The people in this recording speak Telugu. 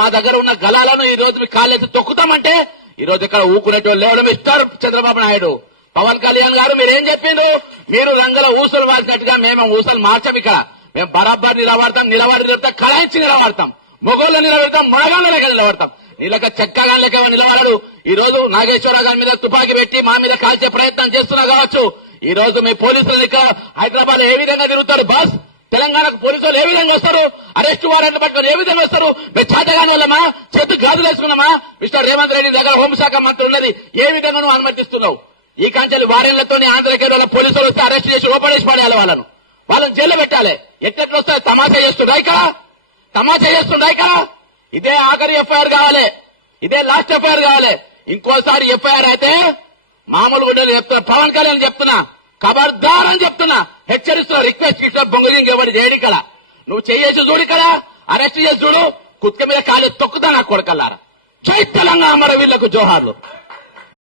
మా దగ్గర ఉన్న గలాలను ఈ రోజు మీ కాళ్ళెత్తి తొక్కుతామంటే ఈ రోజు ఇక్కడ ఊకునేటోళ్ళు లేవడం మిస్టర్ చంద్రబాబు నాయుడు. పవన్ కళ్యాణ్ గారు మీరేం చెప్పిండ్రు? మీరు రంగుల ఊసలు మార్చినట్టుగా మేము ఊసలు మార్చాం. ఇక్కడ మేము బరాబర్ నిలబడతాం, కళాయించి నిలబడతాం, మొగోళ్ళు నిలబెడతాం, మొనగాళ్ళ లెక్క నిలబడతాం. నీళ్ళక చెక్కగా లెక్క నిలబడడు. ఈ రోజు నాగేశ్వరరావు గారి మీద తుపాకీ పెట్టి మా మీద కాల్చే ప్రయత్నం చేస్తున్నా కావచ్చు. ఈ రోజు మీ పోలీసులు ఇక్కడ హైదరాబాద్ ఏ విధంగా తిరుగుతారు బస్, తెలంగాణకు పోలీసులు ఏ విధంగా వస్తారు, అరెస్టు వారెంట్ పట్టుకొని ఏ విధంగా వస్తారు? మేము చేతగాని వాళ్ళమా, చేతు గాజులు వేసుకున్నామా? మిస్టర్ రేవంత్ రెడ్డి దగ్గర హోంశాఖ మంత్రి ఉన్నది, ఏ విధంగా నువ్వు అనుమతిస్తున్నావు? ఈ కాంచెలు వారెన్లతో ఆంధ్రకేరళ వాళ్ళ పోలీసులు వస్తే అరెస్ట్ చేసి లోపడేసి పడేయాలి, వాళ్ళని జైల్లో పెట్టాలి. ఎట్లెట్లు వస్తాయి? తమాషా చేస్తుండ్రా ఇక్కడ? ఇదే ఆఖరి ఎఫ్ఐఆర్ కావాలి, ఇదే లాస్ట్ ఎఫ్ఐఆర్ కావాలి. ఇంకోసారి ఎఫ్ఐఆర్ అయితే మామూలుగా చెప్తున్నా, పవన్ కళ్యాణ్ చెప్తున్నా, ఖబర్దార్ అని చెప్తున్నా, హెచ్చరిస్తున్నా, రిక్వెస్ట్ ఇస్తున్నా. బొంగుదింగ్ ఎవరు చేయడు ఇక్కడ. నువ్వు చేసి చూడు, ఇక్కడ అరెస్ట్ చేసి చూడు, కుక్క మీద కాలు తొక్కుతా నా కొడకల్లారా. జై తెలంగాణ, అమరవీరులకు జోహార్లు.